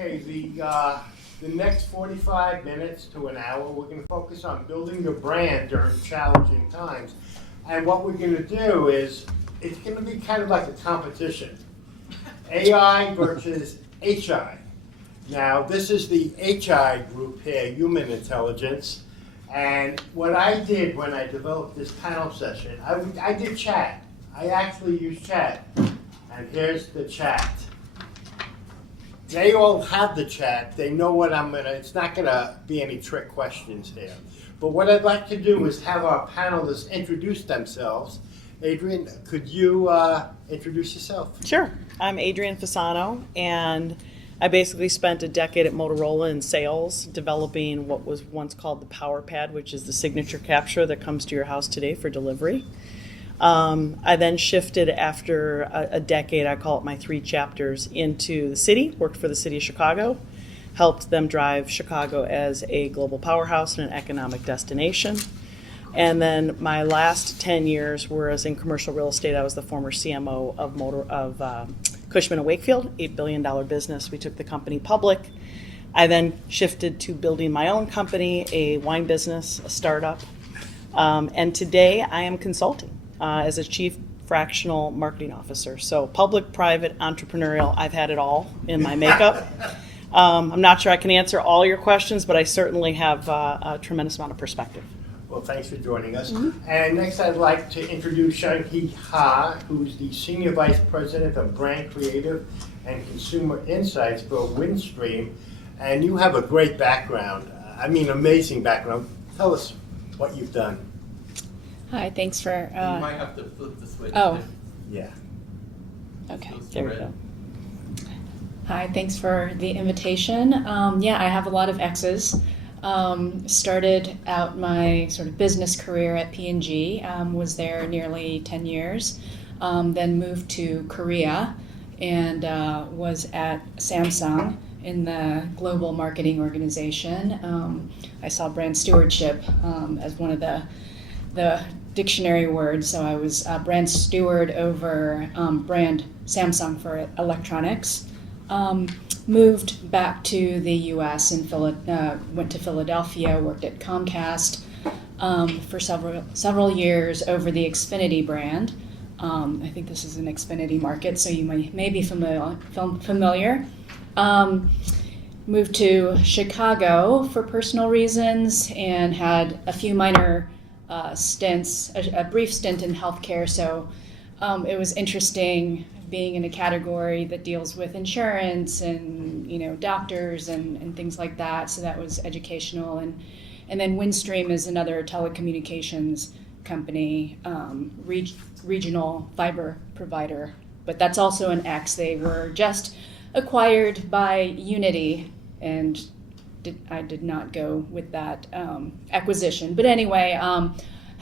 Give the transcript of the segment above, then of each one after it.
Okay, the next 45 minutes to an hour, we're going to focus on building your brand during challenging times. And what we're going to do is, it's going to be kind of like a competition. AI versus HI. Now, this is the HI group here, Human Intelligence. And what I did when I developed this panel session, I did chat. I actually used chat. And here's the chat. They all have the chat. They know what it's not gonna be any trick questions here. But what I'd like to do is have our panelists introduce themselves. Adrienne, could you introduce yourself? Sure. I'm Adrienne Fasano, and I basically spent a decade at Motorola in sales, developing what was once called the Power Pad, which is the signature capture that comes to your house today for delivery. I then shifted after a decade, I call it my 3 chapters, into the city, worked for the city of Chicago, helped them drive Chicago as a global powerhouse and an economic destination. And then my last 10 years were as in commercial real estate. I was the former CMO of Cushman and Wakefield, $8 billion business. We took the company public. I then shifted to building my own company, a wine business, a startup. And today I am consulting as a chief fractional marketing officer. So public, private, entrepreneurial, I've had it all in my makeup. I'm not sure I can answer all your questions, but I certainly have a tremendous amount of perspective. Well, thanks for joining us. Mm-hmm. And next I'd like to introduce Seunghee Ha, who's the Senior Vice President of Brand Creative and Consumer Insights for Windstream. And you have a great background, amazing background. Tell us what you've done. Hi, thanks for... You might have to flip the switch. Oh. Yeah. Okay, There we go. Hi, thanks for the invitation. I have a lot of X's. Started out my sort of business career at P&G, was there nearly 10 years, then moved to Korea and was at Samsung in the global marketing organization. I saw brand stewardship as one of the dictionary words, so I was brand steward over brand Samsung for electronics. Moved back to the U.S. and went to Philadelphia, worked at Comcast for several years over the Xfinity brand. I think this is an Xfinity market, so you may be familiar. Moved to Chicago for personal reasons and had a few minor stints, a brief stint in healthcare. So it was interesting being in a category that deals with insurance and doctors and things like that. So that was educational. And then Windstream is another telecommunications company, regional fiber provider. But that's also an X. They were just acquired by Unity, and I did not go with that acquisition. But anyway,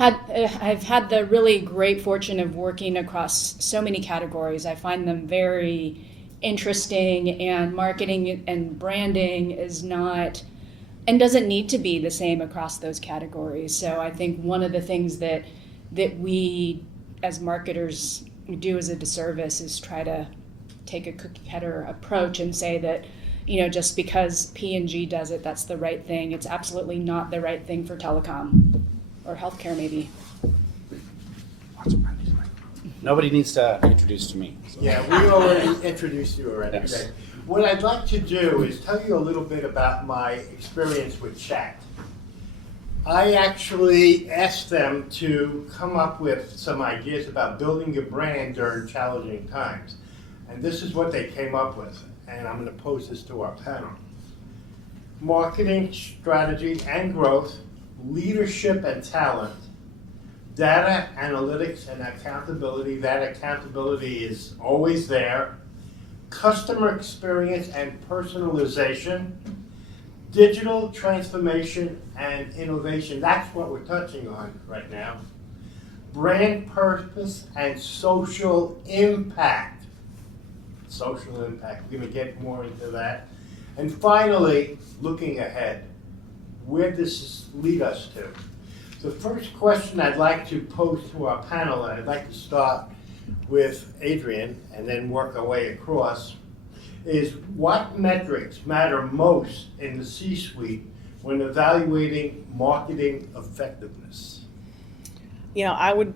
I've had the really great fortune of working across so many categories. I find them very interesting, and marketing and branding is not and doesn't need to be the same across those categories. So I think one of the things that we as marketers do as a disservice is try to take a cookie cutter approach and say that just because P&G does it, that's the right thing. It's absolutely not the right thing for telecom or healthcare, maybe. Nobody needs to introduce to me. So. Yeah, we already introduced you already. Yes. Okay. What I'd like to do is tell you a little bit about my experience with chat. I actually asked them to come up with some ideas about building a brand during challenging times. And this is what they came up with. And I'm going to pose this to our panel. Marketing, strategy, and growth, leadership and talent, data, analytics, and accountability. That accountability is always there. Customer experience and personalization, digital transformation and innovation. That's what we're touching on right now. Brand purpose and social impact. Social impact. We're going to get more into that. And finally, looking ahead. Where does this lead us to? The first question I'd like to pose to our panel, and I'd like to start with Adrienne and then work our way across, is what metrics matter most in the C-suite when evaluating marketing effectiveness? You know, I would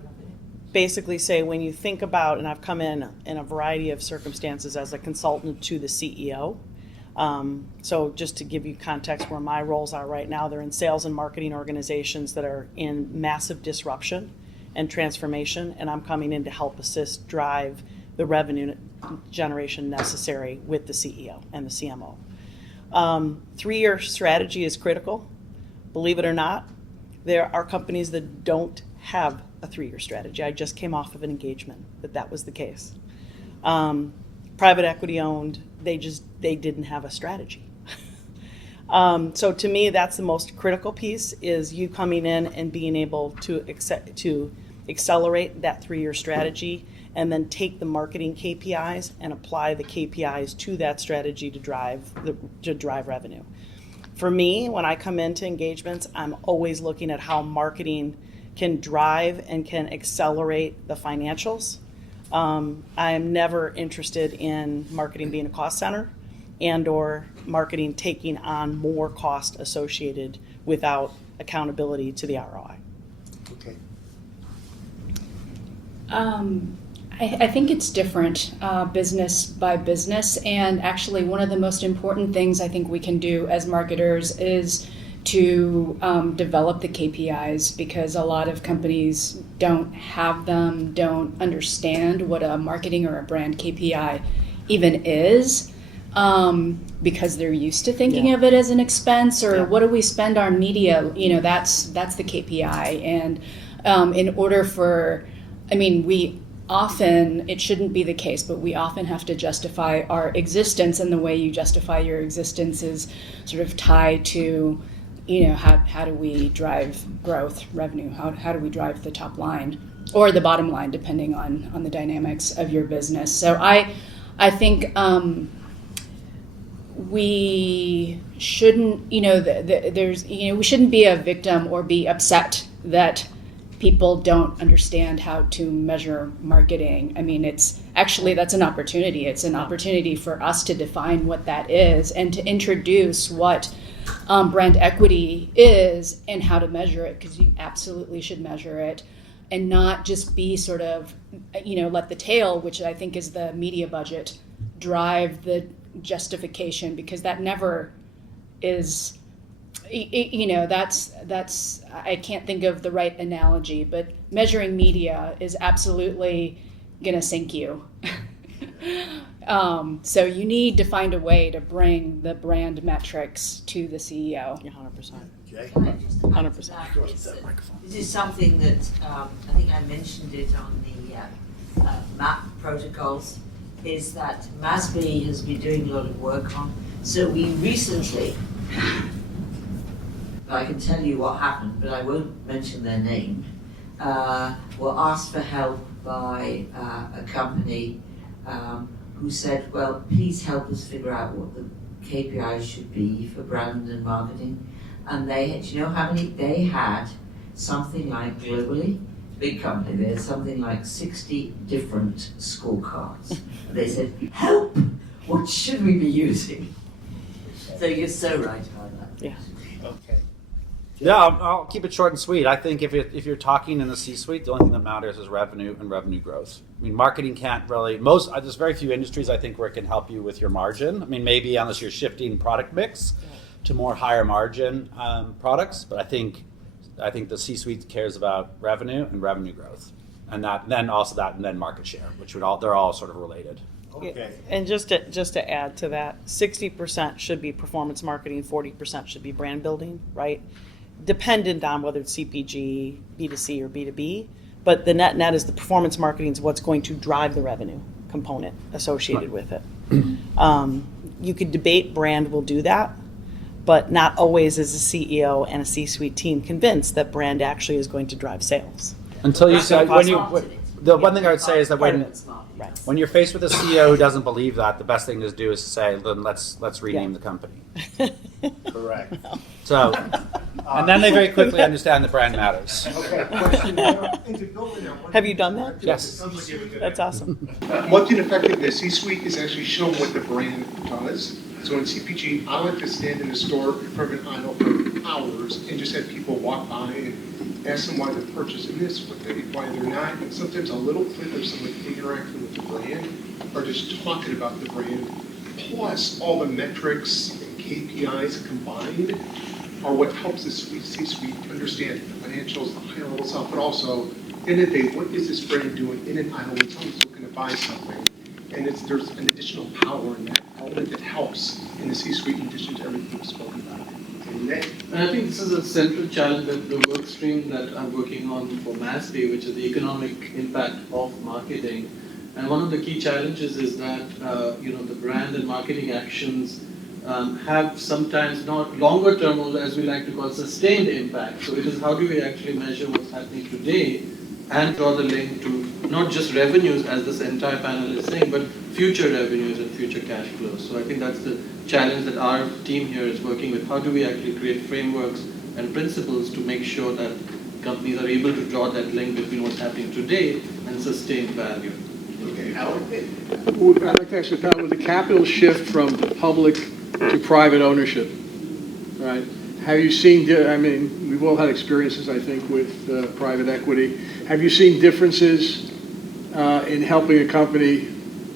basically say when you think about, and I've come in a variety of circumstances as a consultant to the CEO. So just to give you context where my roles are right now, they're in sales and marketing organizations that are in massive disruption and transformation, and I'm coming in to help assist drive the revenue generation necessary with the CEO and the CMO. 3-year strategy is critical. Believe it or not, there are companies that don't have a 3-year strategy. I just came off of an engagement that was the case. Private equity owned, they didn't have a strategy. So to me, that's the most critical piece, is you coming in and being able to accelerate that 3-year strategy and then take the marketing KPIs and apply the KPIs to that strategy to drive revenue. For me, when I come into engagements, I'm always looking at how marketing can drive and can accelerate the financials. I am never interested in marketing being a cost center and or marketing taking on more cost associated without accountability to the ROI. Okay. I think it's different business by business, and actually one of the most important things I think we can do as marketers is to develop the KPIs, because a lot of companies don't have them, don't understand what a marketing or a brand KPI even is, because they're used to thinking of it as an expense, or what do we spend our media, that's the KPI. And in order for, we often, it shouldn't be the case, but we often have to justify our existence, and the way you justify your existence is sort of tied to, how do we drive growth, revenue, how do we drive the top line or the bottom line, depending on the dynamics of your business. So I think we shouldn't, we shouldn't be a victim or be upset that people don't understand how to measure marketing. It's actually, that's an opportunity. It's an opportunity for us to define what that is and to introduce what brand equity is and how to measure it, because you absolutely should measure it and not just be sort of, let the tail, which I think is the media budget, drive the justification, because that never is, that's I can't think of the right analogy, but measuring media is absolutely going to sink you. So you need to find a way to bring the brand metrics to the CEO. 100%. Jay? Can I just add to 100%. that? This is something that I think I mentioned it on the MAP protocols, is that MASB has been doing a lot of work on. So we recently, I can tell you what happened, but I won't mention their name, were asked for help by a company who said, well, please help us figure out what the KPIs should be for brand and marketing. And they had, you know how many? They had something like, globally, big company, they had something like 60 different scorecards. And they said, help, what should we be using? So you're so right about that. Yeah. Okay. Yeah, I'll keep it short and sweet. I think if you're talking in the C-suite, the only thing that matters is revenue and revenue growth. Marketing can't really, there's very few industries I think where it can help you with your margin. Maybe unless you're shifting product mix to more higher margin products, but I think the C-suite cares about revenue and revenue growth, and then market share, which they're all sort of related. Okay. And just to add to that, 60% should be performance marketing, 40% should be brand building, right? Dependent on whether it's CPG, B2C, or B2B, but the net is the performance marketing is what's going to drive the revenue component associated with it. You could debate brand will do that, but not always is a CEO and a C-suite team convinced that brand actually is going to drive sales. Until you That's say, impossible. the one thing I would say is that Part of when it's not, Right. When you're faced with a CEO who doesn't believe that, the best thing to do is to say, then let's rename the company. Correct. So, and then they very quickly understand the brand matters. Okay, question. Have you done that? Yes. That's awesome. One thing effective, the C-suite is actually showing what the brand does. So in CPG, I like to stand in the store in front of an aisle for hours and just have people walk by and ask them why they're purchasing this, why they're not. And sometimes a little clip of someone interacting with the brand or just talking about the brand, plus all the metrics and KPIs combined are what helps the C-suite understand the financials, the high-level stuff, but also, at the end of the day, what is this brand doing in an aisle when someone's looking to buy something? And there's an additional power in that element that helps in the C-suite in addition to everything we've spoken about. And I think this is a central challenge that the work stream that I'm working on for MASB, which is the economic impact of marketing. And one of the key challenges is that the brand and marketing actions have sometimes not longer term, or as we like to call sustained impact. So it is how do we actually measure what's happening today and draw the link to not just revenues, as this entire panel is saying, but future revenues and future cash flows. So I think that's the challenge that our team here is working with. How do we actually create frameworks and principles to make sure that companies are able to draw that link between what's happening today and sustained value? Okay, Alan? I'd like to ask you about with the capital shift from public to private ownership, right? Have you seen, I mean, we've all had experiences, I think, with private equity. Have you seen differences in helping a company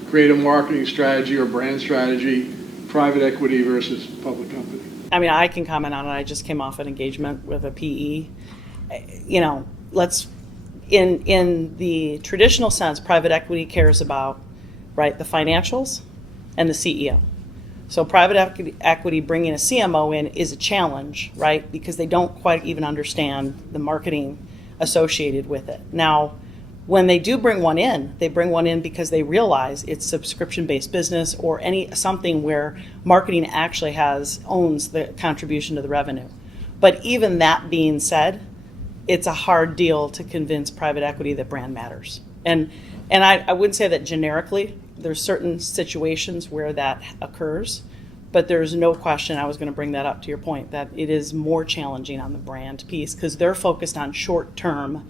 create a marketing strategy or brand strategy, private equity versus public company? I mean, I can comment on it. I just came off an engagement with a PE. In the traditional sense, private equity cares about, right, the financials and the CEO. So private equity bringing a CMO in is a challenge, right, because they don't quite even understand the marketing associated with it. Now, when they do bring one in, they bring one in because they realize it's subscription-based business or something where marketing actually owns the contribution to the revenue. But even that being said, it's a hard deal to convince private equity that brand matters. And I wouldn't say that generically. There's certain situations where that occurs, but there's no question, I was going to bring that up to your point, that it is more challenging on the brand piece because they're focused on short-term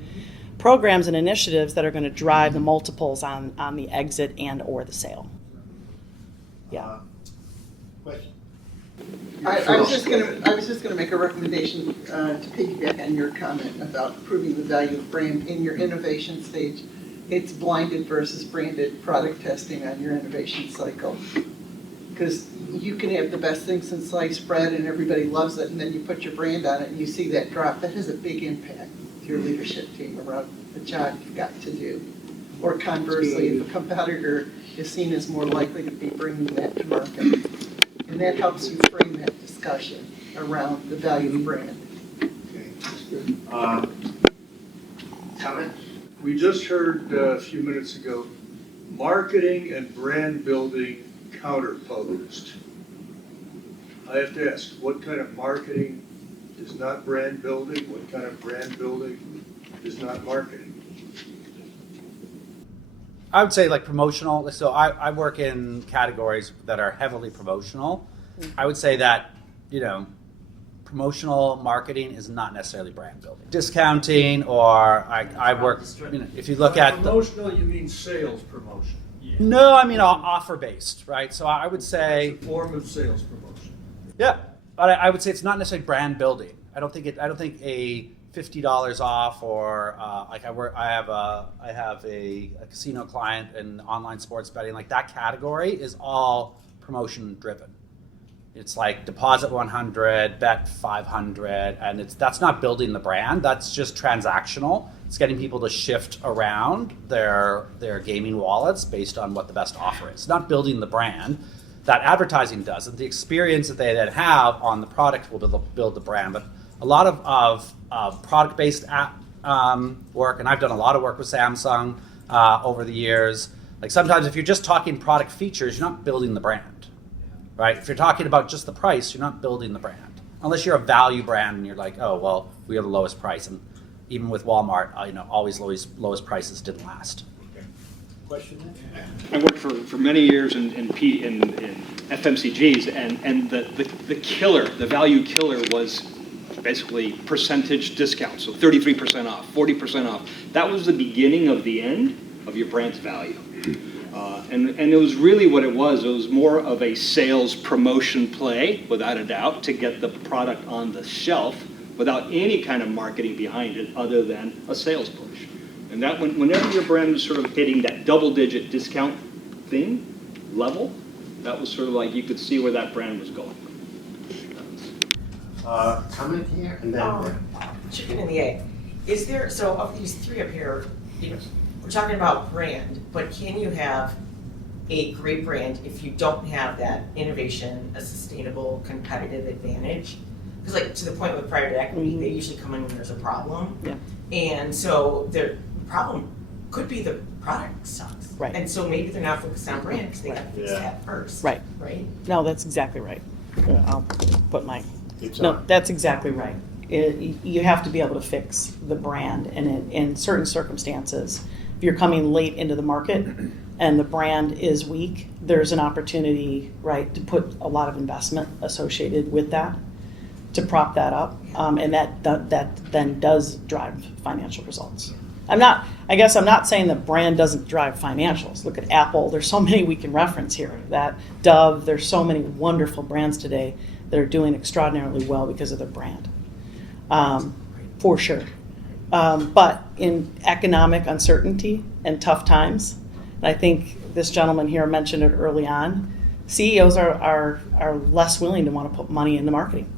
programs and initiatives that are going to drive the multiples on the exit and or the sale. Yeah. Question. I was just gonna make a recommendation to piggyback on your comment about proving the value of brand in your innovation stage. It's blinded versus branded product testing on your innovation cycle. Because you can have the best thing since sliced bread and everybody loves it, and then you put your brand on it and you see that drop. That has a big impact to your leadership team around the job you've got to do. Or conversely, if a competitor is seen as more likely to be bringing that to market. And that helps you frame that discussion around the value of brand. Okay, that's good. Comment? We just heard a few minutes ago, marketing and brand building counterposed. I have to ask, what kind of marketing is not brand building? What kind of brand building is not marketing? I would say like promotional. So I work in categories that are heavily promotional. I would say that, promotional marketing is not necessarily brand building. Discounting or I work, if you look at Promotional, you mean sales promotion? No, I mean offer based, right? So I would say It's a form of sales promotion. yeah, but I would say it's not necessarily brand building. I don't think a $50 off or I have a casino client and online sports betting, like that category is all promotion driven. It's like deposit 100, bet 500, and that's not building the brand. That's just transactional. It's getting people to shift around their gaming wallets based on what the best offer is. It's not building the brand. That advertising does, and the experience that they then have on the product will build the brand. But a lot of product-based work, and I've done a lot of work with Samsung over the years. Like sometimes if you're just talking product features, you're not building the brand. Right? If you're talking about just the price, you're not building the brand. Unless you're a value brand and you're like, oh, well, we are the lowest price. And even with Walmart, always lowest prices didn't last. Okay. Question there? I worked for many years in FMCGs, and the killer, the value killer was basically percentage discount, so 33% off, 40% off. That was the beginning of the end of your brand's value. And it was really what it was. It was more of a sales promotion play, without a doubt, to get the product on the shelf without any kind of marketing behind it other than a sales push. And that whenever your brand was sort of hitting that double-digit discount level, that was sort of like you could see where that brand was going. Comment here, and then. Chicken and the egg. Is there, so of these three up here, you know, we're talking about brand, but can you have a great brand if you don't have that innovation, a sustainable competitive advantage? Because like to the point with private equity, they usually come in when there's a problem. Yeah. And so the problem could be the product sucks. Right. And so maybe they're not focused on brand because they got to fix Yeah. that first. Right. Right? No, that's exactly right. I'll put my, It's no, on. that's exactly right. You have to be able to fix the brand, and in certain circumstances, if you're coming late into the market and the brand is weak, there's an opportunity, right, to put a lot of investment associated with that to prop that up, and that then does drive financial results. I guess I'm not saying that brand doesn't drive financials. Look at Apple. There's so many we can reference here. That Dove. There's so many wonderful brands today that are doing extraordinarily well because of their brand, for sure. But in economic uncertainty and tough times, and I think this gentleman here mentioned it early on, CEOs are less willing to want to put money into marketing.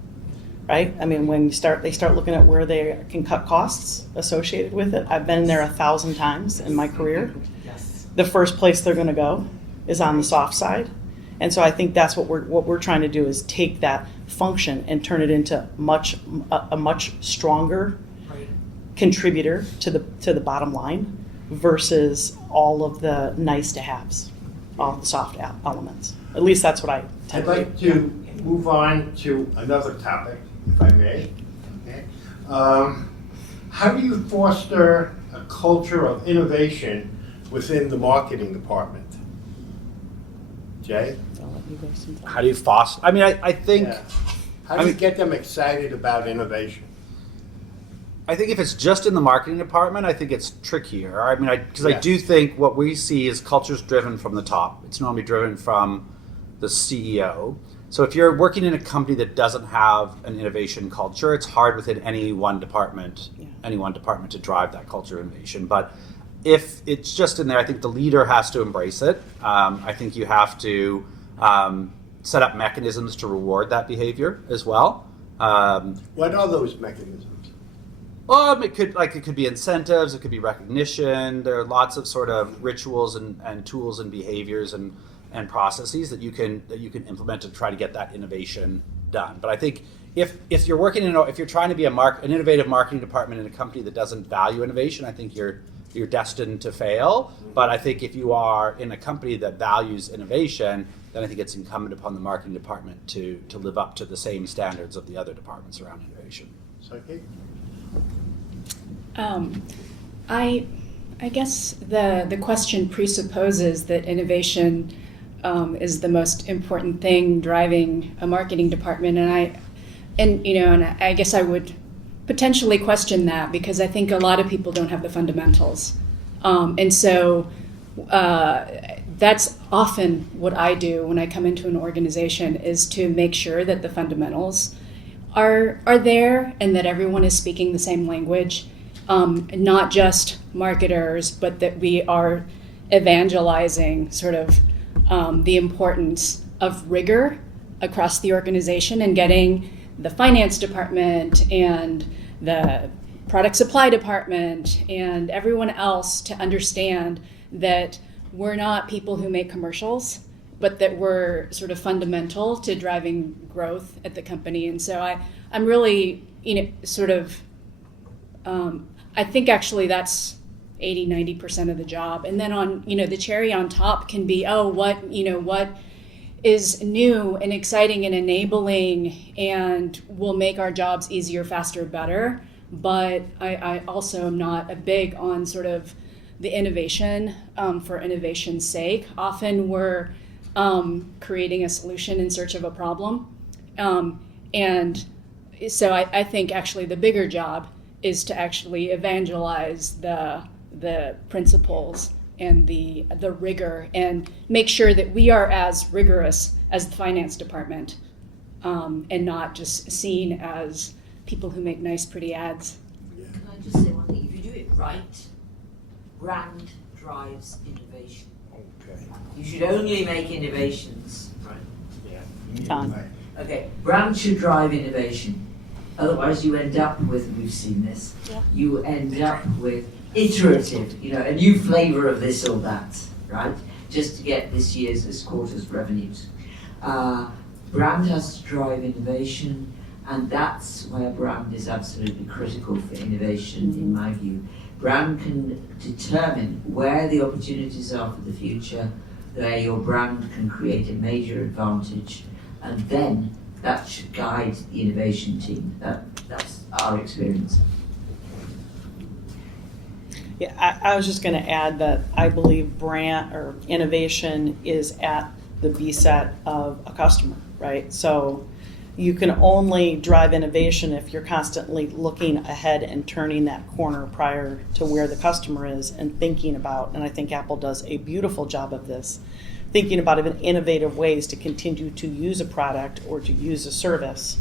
Right? I mean, when they start looking at where they can cut costs associated with it. I've been there 1,000 times in my career. Yes. The first place they're going to go is on the soft side, and so I think that's what we're trying to do is take that function and turn it into a much stronger contributor to the bottom line versus all of the nice to haves, all the soft elements. At least that's what I tend I'd to like do. to move on to another topic, if I may. Okay. How do you foster a culture of innovation within the marketing department? Jay? I'll let you go sometime. How do you foster? I mean, I think. Yeah. How do you get them excited about innovation? I think if it's just in the marketing department, I think it's trickier. I mean, because I Yeah. do think what we see is culture's driven from the top. It's normally driven from the CEO. So if you're working in a company that doesn't have an innovation culture, it's hard within any one department to drive that culture of innovation. But if it's just in there, I think the leader has to embrace it. I think you have to set up mechanisms to reward that behavior as well. What are those mechanisms? It could be incentives, it could be recognition. There are lots of sort of rituals and tools and behaviors and processes that you can implement to try to get that innovation done. But I think if you're working if you're trying to be an innovative marketing department in a company that doesn't value innovation, I think you're destined to fail. But I think if you are in a company that values innovation, then I think it's incumbent upon the marketing department to live up to the same standards of the other departments around innovation. Seunghee? I guess the question presupposes that innovation is the most important thing driving a marketing department, and I guess I would potentially question that because I think a lot of people don't have the fundamentals, and so that's often what I do when I come into an organization is to make sure that the fundamentals are there and that everyone is speaking the same language. Not just marketers, but that we are evangelizing sort of the importance of rigor across the organization and getting the finance department and the product supply department and everyone else to understand that we're not people who make commercials, but that we're sort of fundamental to driving growth at the company. And so I'm really, I think actually that's 80-90% of the job. And then on, the cherry on top can be, what is new and exciting and enabling and will make our jobs easier, faster, better. But I also am not a big on sort of the innovation for innovation's sake. Often we're creating a solution in search of a problem. And so I think actually the bigger job is to actually evangelize the principles and the rigor, and make sure that we are as rigorous as the finance department, and not just seen as people who make nice, pretty ads. Can I just say one thing? If you do it right, brand drives innovation. Okay. You should only make innovations. Right. Yeah. Done. Okay, brand should drive innovation. Otherwise, you end up with, we've seen this, you end up with iterative, a new flavor of this or that, right? Just to get this quarter's revenues. Brand has to drive innovation, and that's where brand is absolutely critical for innovation, in my view. Brand can determine where the opportunities are for the future, where your brand can create a major advantage, and then that should guide the innovation team. That's our experience. Yeah, I was just going to add that I believe brand or innovation is at the B-set of a customer, right? So you can only drive innovation if you're constantly looking ahead and turning that corner prior to where the customer is and thinking about, and I think Apple does a beautiful job of this, thinking about innovative ways to continue to use a product or to use a service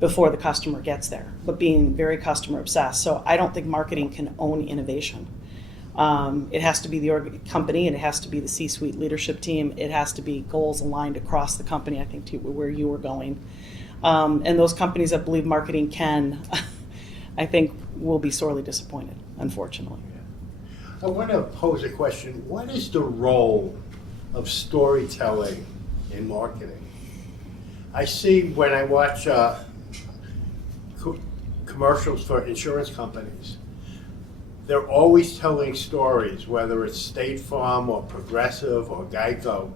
before the customer gets there, but being very customer obsessed. So I don't think marketing can own innovation. It has to be the company, and it has to be the C-suite leadership team. It has to be goals aligned across the company, I think, to where you were going. And those companies that believe marketing can, I think, will be sorely disappointed, unfortunately. I want to pose a question. What is the role of storytelling in marketing? I see when I watch commercials for insurance companies, they're always telling stories, whether it's State Farm or Progressive or Geico.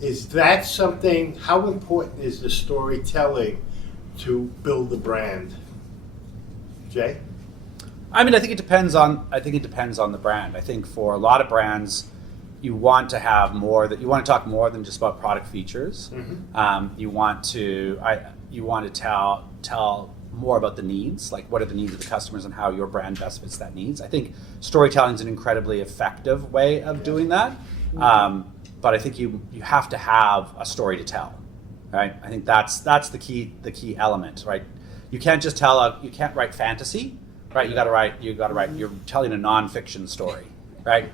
Is that something, how important is the storytelling to build the brand? Jay? I mean, I think it depends on the brand. I think for a lot of brands, you want to have more that you want to talk more than just about product features. Mm-hmm. You want to tell more about the needs, like what are the needs of the customers and how your brand best fits that needs. I think storytelling is an incredibly effective way of doing that. But I think you have to have a story to tell, right? I think that's the key element, right? You can't just you can't write fantasy, right? You got to write. You're telling a nonfiction story, right?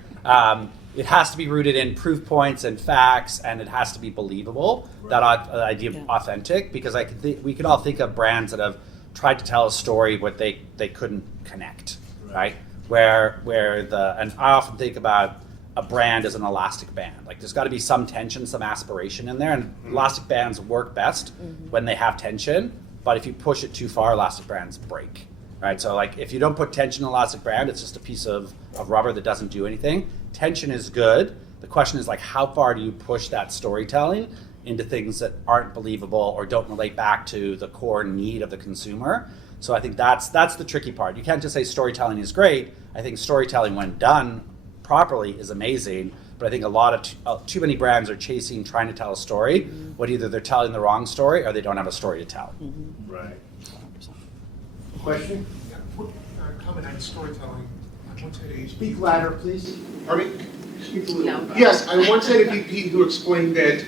It has to be rooted in proof points and facts, and it has to be believable. Right. That idea of authentic, because we can all think of brands that have tried to tell a story but they couldn't connect, right? And I often think about a brand as an elastic band. Like there's got to be some tension, some aspiration in there, and elastic bands work best when they have tension. But if you push it too far, elastic bands break, right? So like if you don't put tension in an elastic band, it's just a piece of rubber that doesn't do anything. Tension is good. The question is like how far do you push that storytelling into things that aren't believable or don't relate back to the core need of the consumer? So I think that's the tricky part. You can't just say storytelling is great. I think storytelling, when done properly, is amazing. But I think a lot of too many brands are trying to tell a story, but either they're telling the wrong story or they don't have a story to tell. Right. Question? Yeah, quick comment on storytelling. I once had a Speak louder, please. Pardon me? Speak a little. Yes, I once had a VP who explained that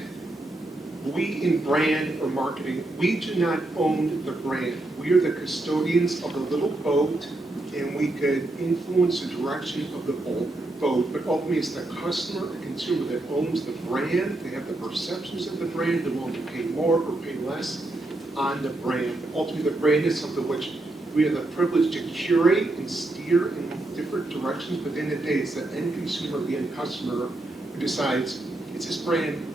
we in brand or marketing, we do not own the brand. We are the custodians of the little boat, and we could influence the direction of the boat, but ultimately it's the customer, the consumer that owns the brand. They have the perceptions of the brand. They're willing to pay more or pay less on the brand. But ultimately, the brand is something which we have the privilege to curate and steer in different directions, but at the end of the day, it's the end consumer, the end customer who decides, is this brand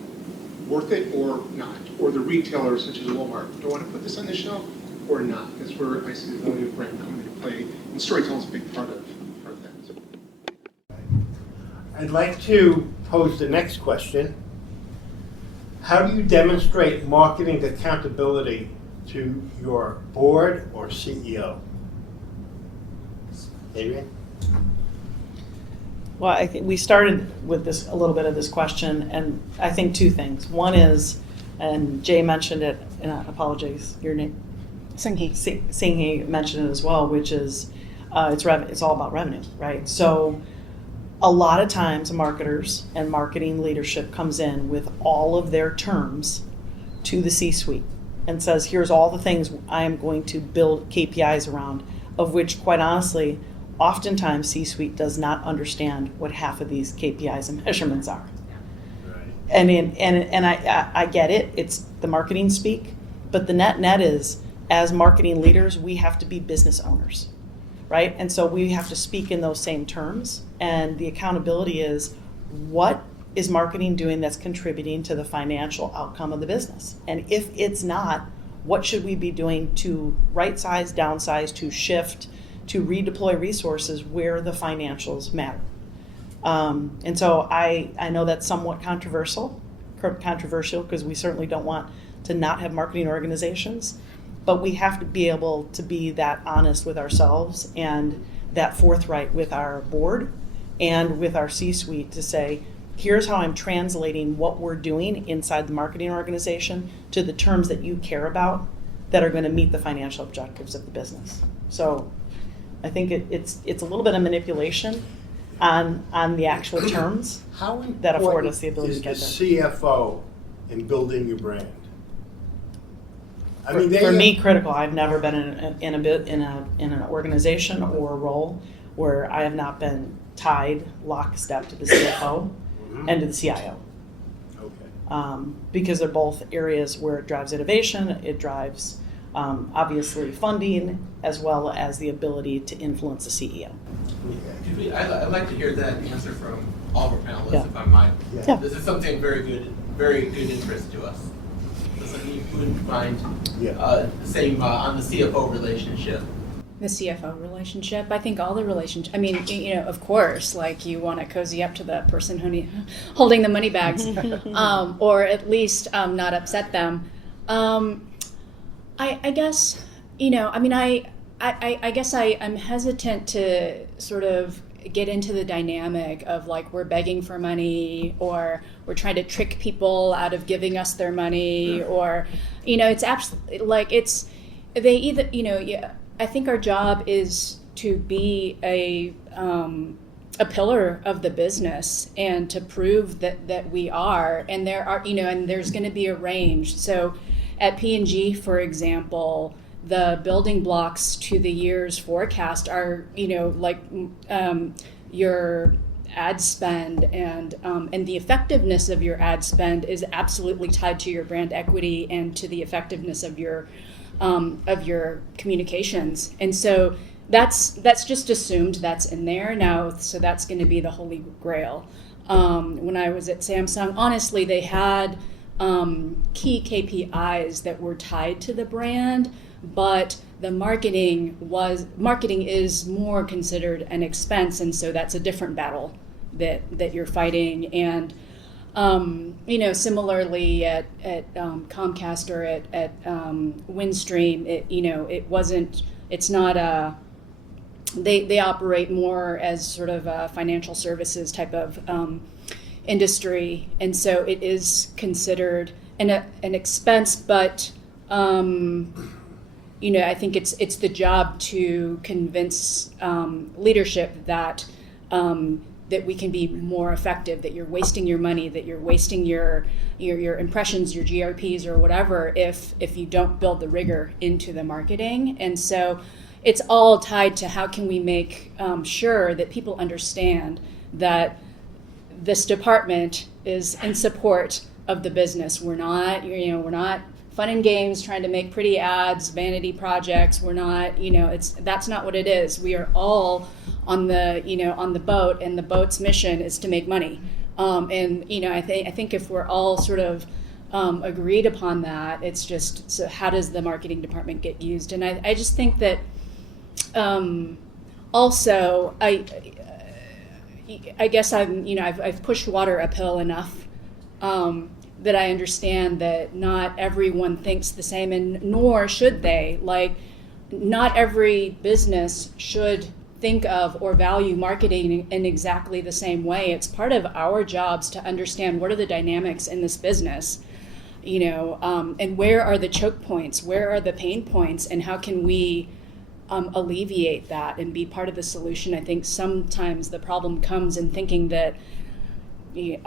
worth it or not? Or the retailer, such as Walmart, do I want to put this on the shelf or not? That's where I see the value of brand coming into play, and storytelling is a big part of that. I'd like to pose the next question. How do you demonstrate marketing accountability to your board or CEO? Adrienne? Well, I think we started with this, a little bit of this question, and I think two things. One is, and Jay mentioned it, and I apologize, your name? Seunghee. Seunghee mentioned it as well, which is, it's all about revenue, right? So a lot of times marketers and marketing leadership comes in with all of their terms to the C-suite and says, here's all the things I am going to build KPIs around, of which, quite honestly, oftentimes C-suite does not understand what half of these KPIs and measurements are. Right. And I get it, it's the marketing speak, but the net is, as marketing leaders, we have to be business owners, right? And so we have to speak in those same terms, and the accountability is, what is marketing doing that's contributing to the financial outcome of the business? And if it's not, what should we be doing to right size, downsize, to shift, to redeploy resources where the financials matter? And so I know that's somewhat controversial because we certainly don't want to not have marketing organizations, but we have to be able to be that honest with ourselves and that forthright with our board and with our C-suite to say, here's how I'm translating what we're doing inside the marketing organization to the terms that you care about that are going to meet the financial objectives of the business. So I think it's a little bit of manipulation on the actual terms How that afford us the ability to get is there. the CFO in building your brand? I mean, they For me, critical. I've never been in an organization or a role where I have not been tied lockstep to the CFO and to the CIO. Okay. Because they're both areas where it drives innovation, it drives obviously funding, as well as the ability to influence the CEO. I'd like to hear that answer from all of our panelists, Yeah. if I might. Yeah. This is something very good interest to us. So you wouldn't mind same on the CFO relationship. The CFO relationship. I think all the relationships. I mean, of course, like you want to cozy up to the person holding the money bags, or at least not upset them. I guess, I guess I'm hesitant to sort of get into the dynamic of like we're begging for money or we're trying to trick people out of giving us their money, or it's absolutely like they either I think our job is to be a pillar of the business and to prove that we are, and there are and there's going to be a range. So at P&G, for example, the building blocks to the year's forecast are your ad spend and the effectiveness of your ad spend is absolutely tied to your brand equity and to the effectiveness of your communications. And so that's just assumed that's in there now. So that's going to be the holy grail. When I was at Samsung, honestly, they had key KPIs that were tied to the brand, but the marketing is more considered an expense, and so that's a different battle that you're fighting. And similarly at Comcast or at Windstream, they operate more as sort of a financial services type of industry, and so it is considered an expense, but I think it's the job to convince leadership that we can be more effective, that you're wasting your money, that you're wasting your impressions, your GRPs or whatever if you don't build the rigor into the marketing. And so it's all tied to how can we make sure that people understand that this department is in support of the business. We're not fun and games trying to make pretty ads, vanity projects. We're not, that's not what it is. We are all on the boat, and the boat's mission is to make money. I think if we're all sort of agreed upon that, it's just, so how does the marketing department get used? And I just think that also I guess I've pushed water uphill enough that I understand that not everyone thinks the same, and nor should they. Like, not every business should think of or value marketing in exactly the same way. It's part of our jobs to understand what are the dynamics in this business, and where are the choke points, where are the pain points, and how can we alleviate that and be part of the solution. I think sometimes the problem comes in thinking that, a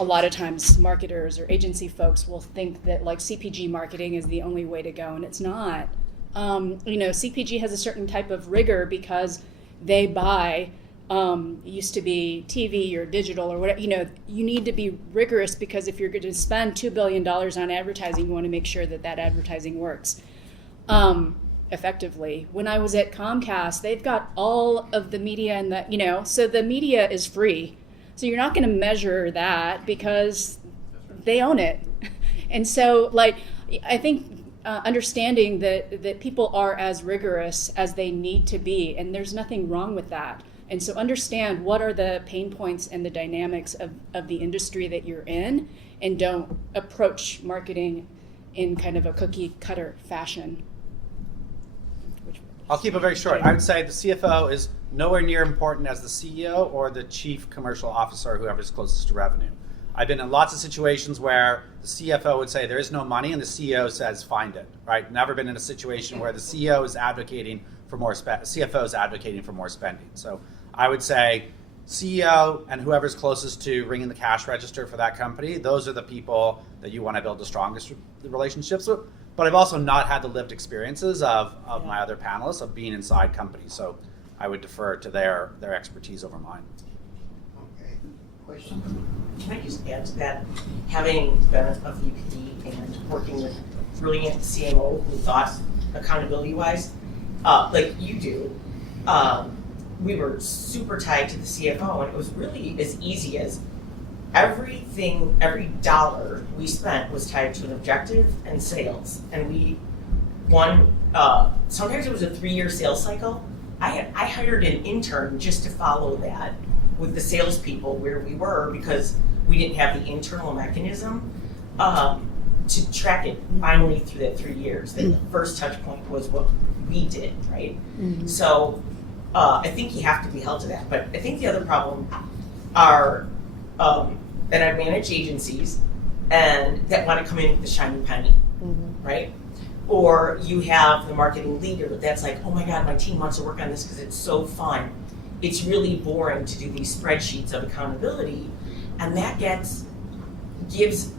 lot of times marketers or agency folks will think that like CPG marketing is the only way to go, and it's not. CPG has a certain type of rigor because they buy, used to be TV or digital or whatever. You need to be rigorous because if you're going to spend $2 billion on advertising, you want to make sure that advertising works effectively. When I was at Comcast, they've got all of the media and so the media is free. So you're not going to measure that because they own it. And so, I think understanding that people are as rigorous as they need to be, and there's nothing wrong with that. And so understand what are the pain points and the dynamics of the industry that you're in, and don't approach marketing in kind of a cookie cutter fashion. I'll keep it very short. I would say the CFO is nowhere near important as the CEO or the chief commercial officer, whoever's closest to revenue. I've been in lots of situations where the CFO would say there is no money and the CEO says find it, right? Never been in a situation where the CEO is advocating for more CFO is advocating for more spending. So I would say CEO and whoever's closest to ringing the cash register for that company, those are the people that you want to build the strongest relationships with. But I've also not had the lived experiences of my other panelists of being inside companies. So I would defer to their expertise over mine. Okay, question? Can I just add to that? Having been a VP and working with brilliant CMO who thought accountability-wise, like you do, we were super tied to the CFO, and it was really as easy as every dollar we spent was tied to an objective and sales. And we won, sometimes it was a 3-year sales cycle. I hired an intern just to follow that with the salespeople where we were, because we didn't have the internal mechanism to track it finally through that 3 years. The first touch point was what we did, right? Mm-hmm. So I think you have to be held to that. But I think the other problem are that I manage agencies and that want to come in with the shiny penny, right? Or you have the marketing leader that's like, oh my God, my team wants to work on this because it's so fun. It's really boring to do these spreadsheets of accountability, and that gives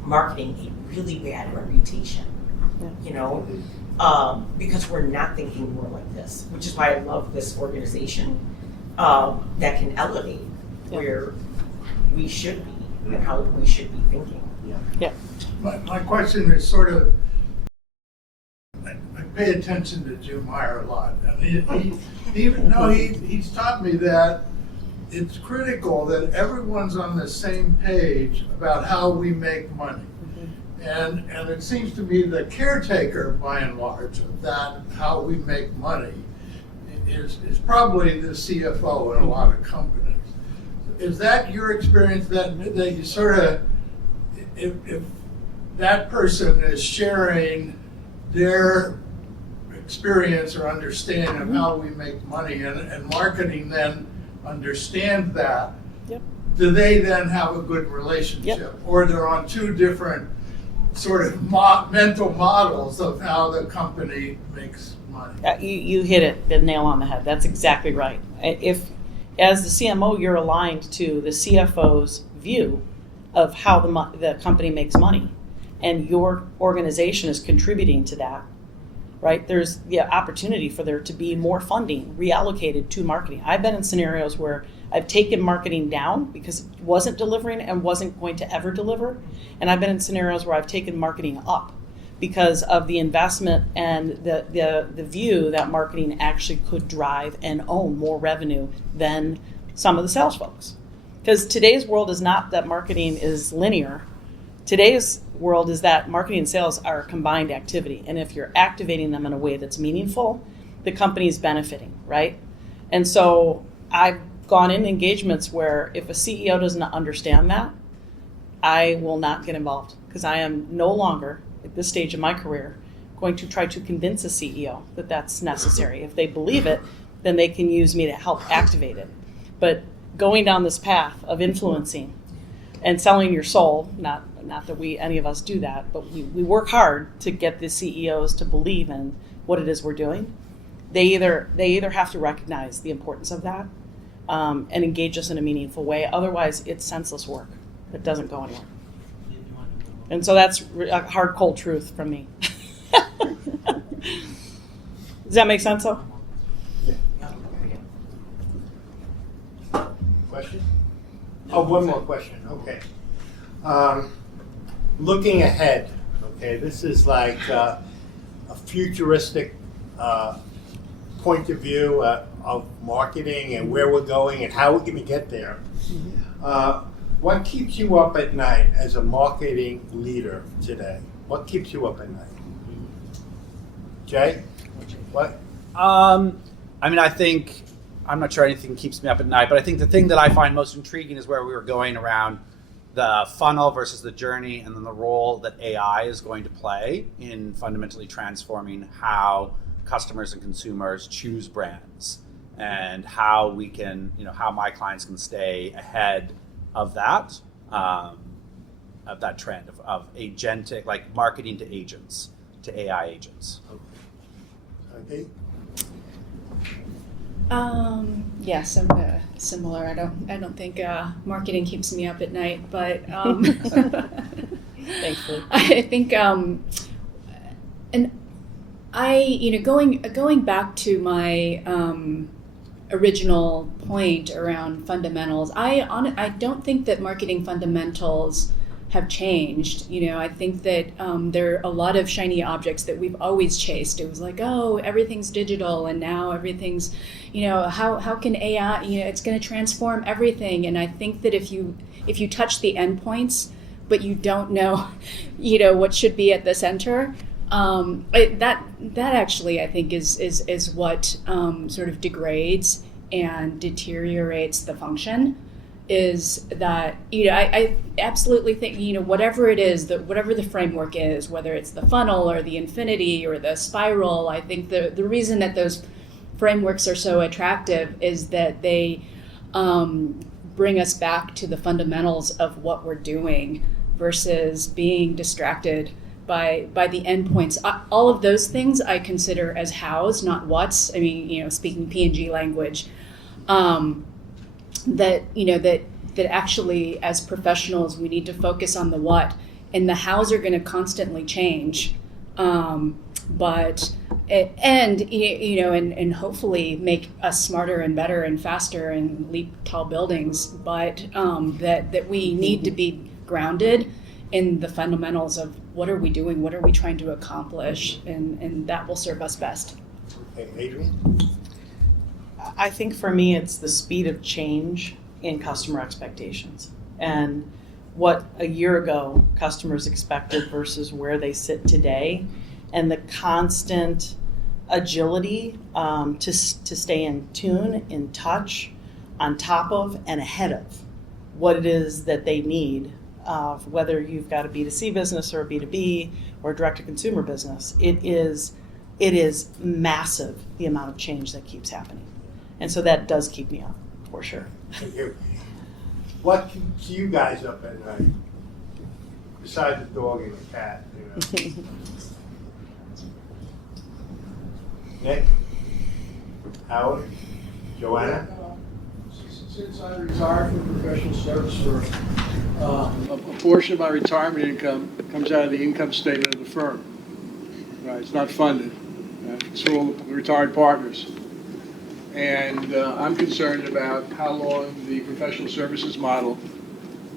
marketing a really bad reputation, because we're not thinking more like this, which is why I love this organization that can elevate where we should be and how we should be thinking. Yeah. My question is sort of, I pay attention to Jim Meyer a lot, and he's taught me that it's critical that everyone's on the same page about how we make money. And it seems to me the caretaker, by and large, of that, how we make money, is probably the CFO in a lot of companies. Is that your experience, that you sort of, if that person is sharing their experience or understanding of how we make money, and marketing then understand that, do they then have a good relationship? Yep. Or they're on two different sort of mental models of how the company makes money? You hit it, the nail on the head. That's exactly right. If, as the CMO, you're aligned to the CFO's view of how the company makes money, and your organization is contributing to that, right? There's the opportunity for there to be more funding reallocated to marketing. I've been in scenarios where I've taken marketing down because it wasn't delivering and wasn't going to ever deliver. And I've been in scenarios where I've taken marketing up because of the investment and the view that marketing actually could drive and own more revenue than some of the sales folks. Because today's world is not that marketing is linear. Today's world is that marketing and sales are a combined activity. And if you're activating them in a way that's meaningful, the company is benefiting, right? And so I've gone in engagements where if a CEO doesn't understand that, I will not get involved, because I am no longer, at this stage of my career, going to try to convince a CEO that that's necessary. If they believe it, then they can use me to help activate it. But going down this path of influencing and selling your soul, not that any of us do that, but we work hard to get the CEOs to believe in what it is we're doing. They either have to recognize the importance of that and engage us in a meaningful way. Otherwise, it's senseless work. It doesn't go anywhere. And so that's a hard, cold truth from me. Does that make sense, though? Question? Oh, one more question, okay. Looking ahead, okay, this is like a futuristic point of view of marketing and where we're going and how we're going to get there. What keeps you up at night as a marketing leader today? What keeps you up at night? Jay? What? I mean, I think, I'm not sure anything keeps me up at night, but I think the thing that I find most intriguing is where we were going around the funnel versus the journey, and then the role that AI is going to play in fundamentally transforming how customers and consumers choose brands, and how we can, how my clients can stay ahead of that trend of agentic, like marketing to agents, to AI agents. Okay. Yes, I'm similar. I don't think marketing keeps me up at night, but Thankfully. I think and I going back to my original point around fundamentals. I don't think that marketing fundamentals have changed. I think that there are a lot of shiny objects that we've always chased. It was like, oh, everything's digital, and now everything's, how can AI, it's going to transform everything. And I think that if you touch the endpoints, but you don't know, what should be at the center, that actually I think is what sort of degrades and deteriorates the function. Is that I absolutely think whatever it is, whatever the framework is, whether it's the funnel or the infinity or the spiral, I think the reason that those frameworks are so attractive is that they bring us back to the fundamentals of what we're doing versus being distracted by the endpoints. All of those things I consider as hows, not whats. I mean, speaking P&G language. That actually as professionals we need to focus on the what, and the hows are going to constantly change, but and hopefully make us smarter and better and faster and leap tall buildings, but that we need to be grounded in the fundamentals of what are we doing, what are we trying to accomplish, and that will serve us best. Okay, Adrienne? I think for me, it's the speed of change in customer expectations and what a year ago customers expected versus where they sit today, and the constant agility to stay in tune, in touch, on top of, and ahead of what it is that they need, whether you've got a B2C business or a B2B or a direct-to-consumer business. It is massive, the amount of change that keeps happening. And so that does keep me up, for sure. Thank you. What keeps you guys up at night? Besides the dog and the cat, Nick? Howard? Joanna? Since I retired from professional service for a portion of my retirement income comes out of the income statement of the firm. Right, it's not funded. It's all the retired partners. And I'm concerned about how long the professional services model,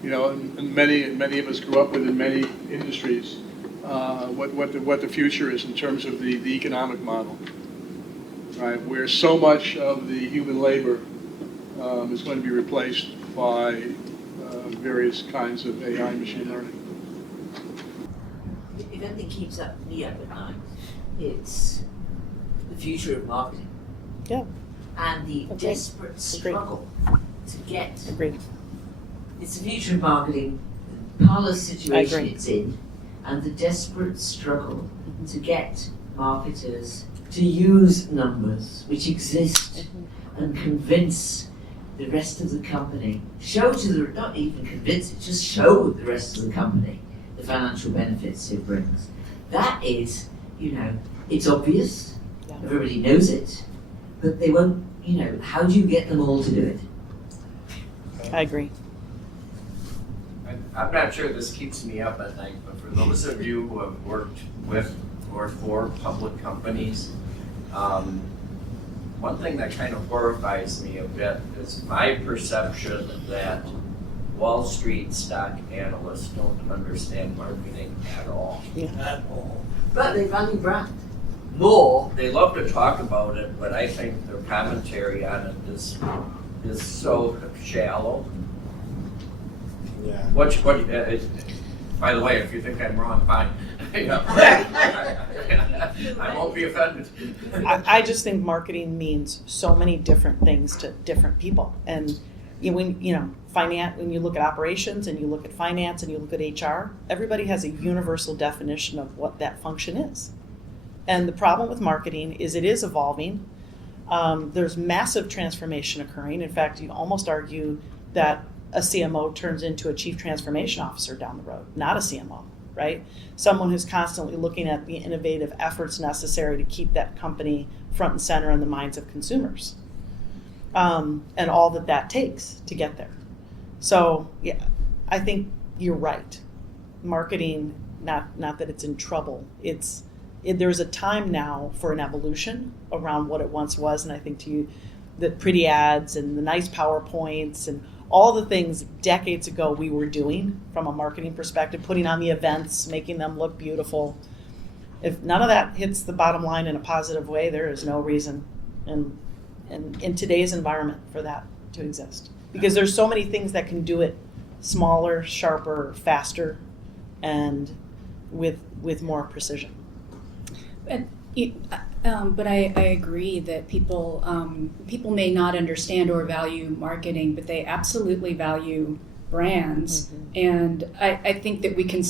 and many of us grew up with in many industries, what the future is in terms of the economic model, right? Where so much of the human labor is going to be replaced by various kinds of AI machine learning. If anything keeps me up at night, it's the future of marketing. Yeah. And the desperate struggle to get. Agreed. It's the future of marketing, the parlous situation it's in, and the desperate struggle to get marketers to use numbers which exist and convince the rest of the company, not even convince it, just show the rest of the company the financial benefits it brings. That is, it's obvious, everybody knows it, but they won't, how do you get them all to do it? I agree. I'm not sure this keeps me up at night, but for those of you who have worked with or for public companies, one thing that kind of horrifies me a bit is my perception that Wall Street stock analysts don't understand marketing at all. At all. But they value brand. More, they love to talk about it, but I think their commentary on it is so shallow. Yeah. By the way, if you think I'm wrong, fine. I won't be offended. I just think marketing means so many different things to different people. And when you look at operations and you look at finance and you look at HR, everybody has a universal definition of what that function is. And the problem with marketing is it is evolving. There's massive transformation occurring. In fact, you almost argue that a CMO turns into a chief transformation officer down the road, not a CMO, right? Someone who's constantly looking at the innovative efforts necessary to keep that company front and center in the minds of consumers, and all that takes to get there. So, yeah, I think you're right. Marketing, not that it's in trouble. There's a time now for an evolution around what it once was, and I think to you, the pretty ads and the nice PowerPoints and all the things decades ago we were doing from a marketing perspective, putting on the events, making them look beautiful. If none of that hits the bottom line in a positive way, there is no reason in today's environment for that to exist. Because there's so many things that can do it smaller, sharper, faster, and with more precision. But I agree that people may not understand or value marketing, but they absolutely value brands. Mm-hmm. And I think that we can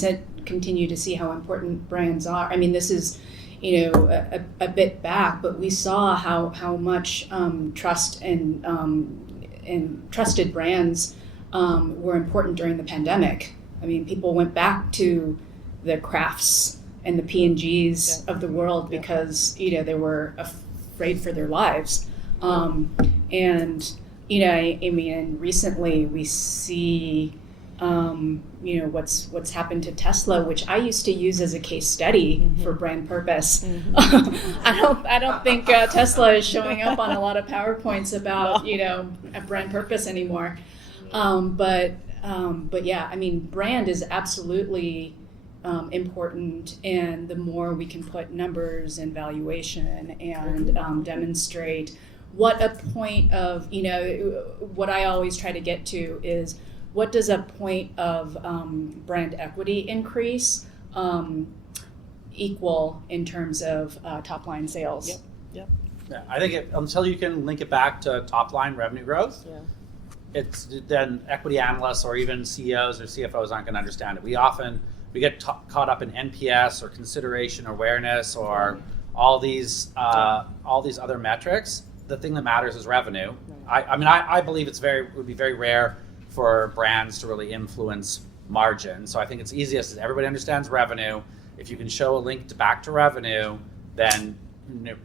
continue to see how important brands are. I mean, this is, a bit back, but we saw how much trust and trusted brands were important during the pandemic. I mean, people went back to the Crafts and the P&Gs of the world because they were afraid for their lives, and recently we see what's happened to Tesla, which I used to use as a case study for brand purpose. I don't think Tesla is showing up on a lot of PowerPoints about a brand purpose anymore, but yeah, I mean, brand is absolutely important, and the more we can put numbers and valuation and demonstrate what a point of, what I always try to get to is what does a point of brand equity increase equal in terms of top line sales? Yep. Yeah, I think until you can link it back to top line revenue growth, it's then equity analysts or even CEOs or CFOs aren't going to understand it. We get caught up in NPS or consideration awareness or all these other metrics. The thing that matters is revenue. I believe it would be very rare for brands to really influence margin. So I think it's easiest is everybody understands revenue. If you can show a link back to revenue, then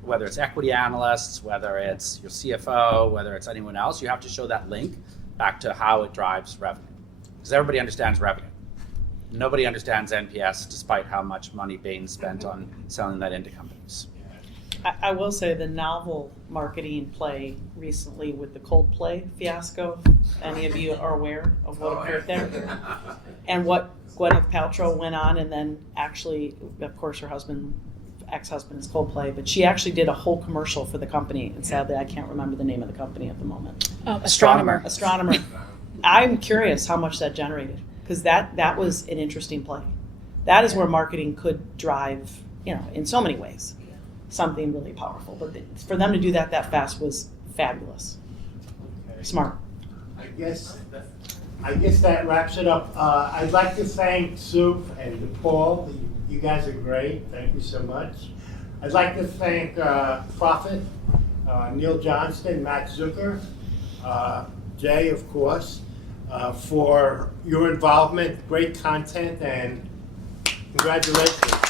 whether it's equity analysts, whether it's your CFO, whether it's anyone else, you have to show that link back to how it drives revenue. Because everybody understands revenue. Nobody understands NPS, despite how much money being spent on selling that into companies. I will say the novel marketing play recently with the Coldplay fiasco. Any of you are aware of what occurred there? And what Gwyneth Paltrow went on, and then actually, of course, her ex-husband is Coldplay, but she actually did a whole commercial for the company, and sadly I can't remember the name of the company at the moment. Astronomer. I'm curious how much that generated, because that was an interesting play. That is where marketing could drive, in so many ways, something really powerful. But for them to do that fast was fabulous. Okay. Smart. I guess that wraps it up. I'd like to thank Sue and Paul. You guys are great. Thank you so much. I'd like to thank Prophet, Neil Johnston, Matt Zucker, Jay, of course, for your involvement, great content, and congratulations.